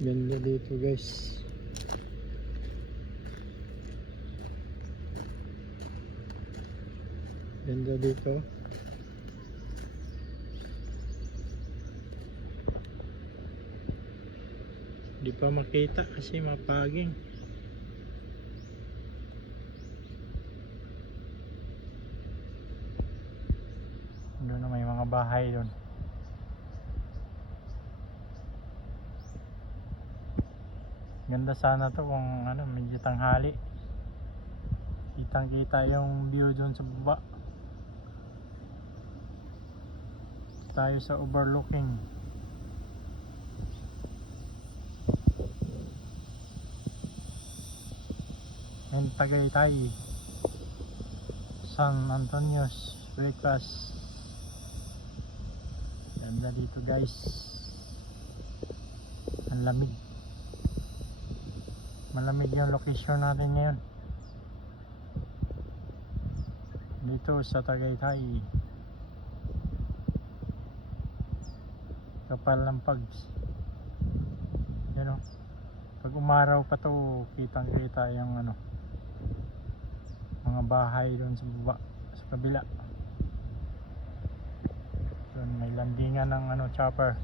Ganda dito guys. Ganda dito. Di pa makita kasi mapaging. Doon na may mga bahay doon. Ganda sana to kung ano, medyo tanghali. Kitang kita yung view doon sa baba. Tayo sa overlooking. And Tagaytay, San Antonio, Suecas. Ganda dito guys. Ang lamig. Malamig yung location natin ngayon. Dito sa Tagaytay. Kapal ng pags. Yan o. Pag umaraw pa to, kitang kita yung ano, mga bahay doon sa baba, sa kabila. Doon may landingan ng ano, chopper.